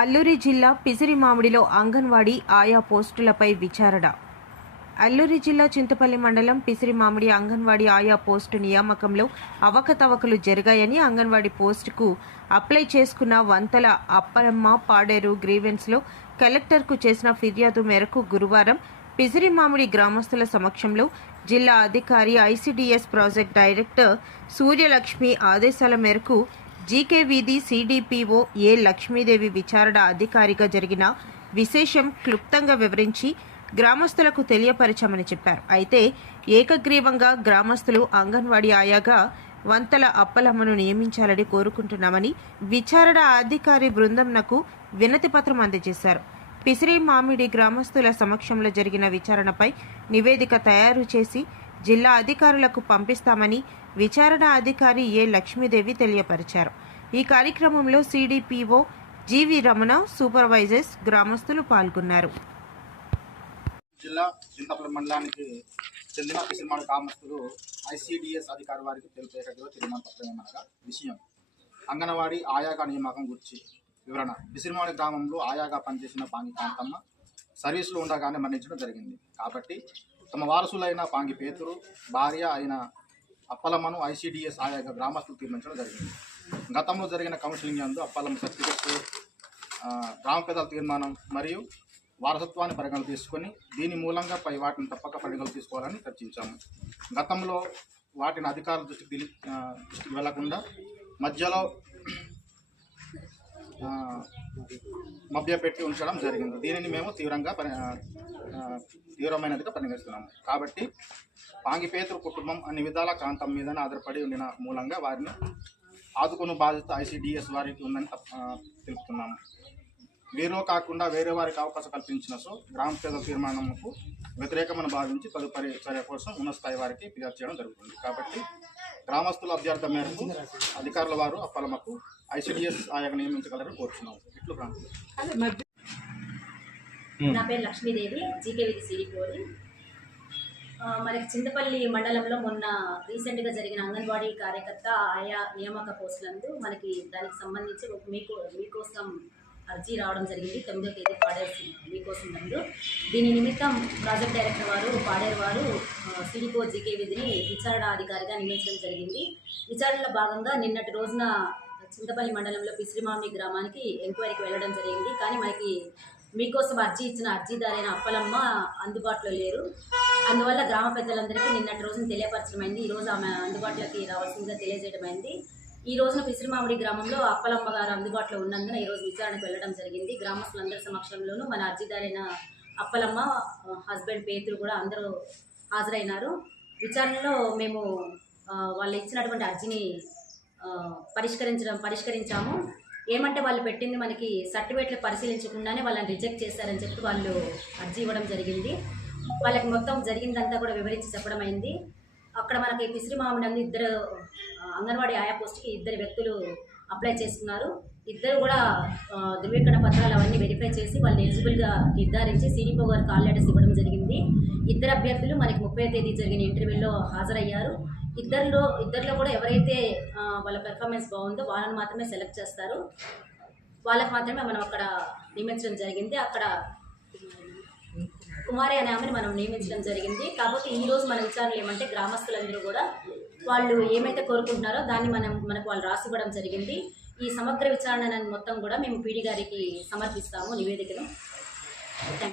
అల్లూరి జిల్లా పిసిరిమామిడిలో అంగన్వాడీ ఆయా పోస్టులపై విచారణ. అల్లూరి జిల్లా చింతపల్లి మండలం పిసిరిమామిడి అంగన్వాడీ ఆయా పోస్టు నియామకంలో అవకతవకలు జరిగాయని అంగన్వాడీ పోస్టుకు అప్లై చేసుకున్న వంతల అప్పలమ్మ పాడేరు గ్రీవెన్స్లో కలెక్టర్కు చేసిన ఫిర్యాదు మేరకు గురువారం పిసిరిమామిడి గ్రామస్తుల సమక్షంలో జిల్లా అధికారి ఐసిడిఎస్ ప్రాజెక్ట్ డైరెక్టర్ సూర్యలక్ష్మి ఆదేశాల మేరకు జీకే వీధి సిడిపిఓ ఏ లక్ష్మీదేవి విచారణ అధికారిగా జరిగిన విశేషం క్లుప్తంగా వివరించి గ్రామస్తులకు తెలియపరిచామని చెప్పారు. అయితే ఏకగ్రీవంగా గ్రామస్తులు అంగన్వాడీ ఆయాగా వంతల అప్పలమ్మను నియమించాలని కోరుకుంటున్నామని విచారణ అధికారి బృందంనకు వినతి పత్రం అందజేశారు. పిసిరిమామిడి గ్రామస్తుల సమక్షంలో జరిగిన విచారణపై నివేదిక తయారు చేసి జిల్లా అధికారులకు పంపిస్తామని విచారణ అధికారి ఏ లక్ష్మీదేవి తెలియపరిచారు. ఈ కార్యక్రమంలో సిడిపిఓ జీవి రమణ, సూపర్వైజర్స్, గ్రామస్తులు పాల్గొన్నారు. జిల్లా చింతపల్లి మండలానికి చెందిన పిసిరిమామిడి గ్రామస్తులు ఐసిడిఎస్ అధికారి వారికి తెలిపేటట్టుగా తీర్మాన పత్రం ఏమనగా విషయం అంగన్వాడీ ఆయాగా నియామకం గురించి వివరణ. పిసిరిమామిడి గ్రామంలో ఆయాగా పనిచేసిన పాంగి కాంతమ్మ సర్వీసులో ఉండగానే మరణించడం జరిగింది. కాబట్టి తమ వారసులైన పాంగి పేతురు భార్య అయిన అప్పలమ్మను ఐసిడిఎస్ ఆయాగా గ్రామస్తులు తీర్మానించడం జరిగింది. గతంలో జరిగిన కౌన్సిలింగ్ యందు అప్పలమ్మ సర్టిఫికెట్, గ్రామ పెద్దల తీర్మానం మరియు వారసత్వాన్ని పరిగణలు తీసుకొని దీని మూలంగా పై వాటిని తప్పక పరిగణలు తీసుకోవాలని చర్చించాము. గతంలో వాటిని అధికారుల దృష్టికి వెళ్లకుండా మధ్యలో మభ్యపెట్టి ఉంచడం జరిగింది. దీనిని మేము తీవ్రమైనదిగా పరిగణిస్తున్నాము. కాబట్టి పాంగిపేతురు కుటుంబం అన్ని విధాల కాంతం మీద ఆధారపడి ఉండిన మూలంగా వారిని ఆదుకునే బాధ్యత ఐసిడిఎస్ వారికి ఉందని తెలుపుతున్నాము. వీరిలో కాకుండా వేరే వారికి అవకాశం కల్పించిన గ్రామ పేదల తీర్మానంకు వ్యతిరేకమని భావించి తదుపరి చర్య కోసం ఉన్నత స్థాయి వారికి ఫిర్యాదు చేయడం జరుగుతుంది. కాబట్టి గ్రామస్తుల అభ్యర్థన మేరకు అధికారుల వారు అప్పలమ్మకు ఐసిడిఎస్ ఆయాగా నియమించగలరని కోరుతున్నాము. ఇట్లు నా పేరు లక్ష్మీదేవి, జీకేవిధి సిడిపిఓని. మనకి చింతపల్లి మండలంలో మొన్న రీసెంట్గా జరిగిన అంగన్వాడీ కార్యకర్త ఆయా నియామక పోస్టులందు మనకి దానికి సంబంధించి మీకోసం అర్జీ రావడం జరిగింది. 9వ తేదీ పాడేరు మీకోసం నందు. దీని నిమిత్తం ప్రాజెక్ట్ డైరెక్టర్ వారు పాడేరు వారు సిడిపిఓ జీకే విధిని విచారణ అధికారిగా నియమించడం జరిగింది. విచారణలో భాగంగా నిన్నటి రోజున చింతపల్లి మండలంలో పిసిరిమామిడి గ్రామానికి ఎంక్వైరీకి వెళ్ళడం జరిగింది. కానీ మనకి మీకోసం అర్జీ ఇచ్చిన అర్జీదారైన అప్పలమ్మ అందుబాటులో లేరు. అందువల్ల గ్రామ పెద్దలందరికీ నిన్నటి రోజున తెలియపరచడమైంది. ఈరోజు ఆమె అందుబాటులోకి రావాల్సిందిగా తెలియజేయడమైంది. ఈ రోజున పిసిరిమామిడి గ్రామంలో అప్పలమ్మ గారు అందుబాటులో ఉన్నందున ఈరోజు విచారణకు వెళ్ళడం జరిగింది. గ్రామస్తులందరి సమక్షంలోనూ మన అర్జీదారైన అప్పలమ్మ, హస్బెండ్ పేతురు కూడా అందరూ హాజరైనారు. విచారణలో మేము వాళ్ళు ఇచ్చినటువంటి అర్జీని పరిష్కరించాము. ఏమంటే వాళ్ళు పెట్టింది మనకి సర్టిఫికేట్లు పరిశీలించకుండానే వాళ్ళని రిజెక్ట్ చేశారని చెప్పి వాళ్ళు అర్జీ ఇవ్వడం జరిగింది. వాళ్ళకి మొత్తం జరిగిందంతా కూడా వివరించి చెప్పడం అయింది. అక్కడ మనకి పిసిరిమామిడి ఇద్దరు అంగన్వాడీ ఆయా పోస్టుకి 2 వ్యక్తులు అప్లై చేసుకున్నారు. ఇద్దరు కూడా ధృవీకరణ పత్రాలు అవన్నీ వెరిఫై చేసి వాళ్ళని ఎలిజిబుల్గా నిర్ధారించి సిడిపిఓ గారు కాల్ లెటర్స్ ఇవ్వడం జరిగింది. 2 అభ్యర్థులు మనకి 30వ తేదీ జరిగిన ఇంటర్వ్యూలో హాజరయ్యారు. ఇద్దరిలో కూడా ఎవరైతే వాళ్ళ పెర్ఫార్మెన్స్ బాగుందో వాళ్ళని మాత్రమే సెలెక్ట్ చేస్తారు. వాళ్ళకి మాత్రమే మనం అక్కడ నియమించడం జరిగింది. అక్కడ కుమారి అనే ఆమెను మనం నియమించడం జరిగింది. కాబట్టి ఈరోజు మన విచారణలు ఏమంటే గ్రామస్తులందరూ కూడా వాళ్ళు ఏమైతే కోరుకుంటున్నారో దాన్ని మనకు వాళ్ళు రాసివ్వడం జరిగింది. ఈ సమగ్ర విచారణ మొత్తం కూడా మేము పీడీ గారికి సమర్పిస్తాము నివేదికను.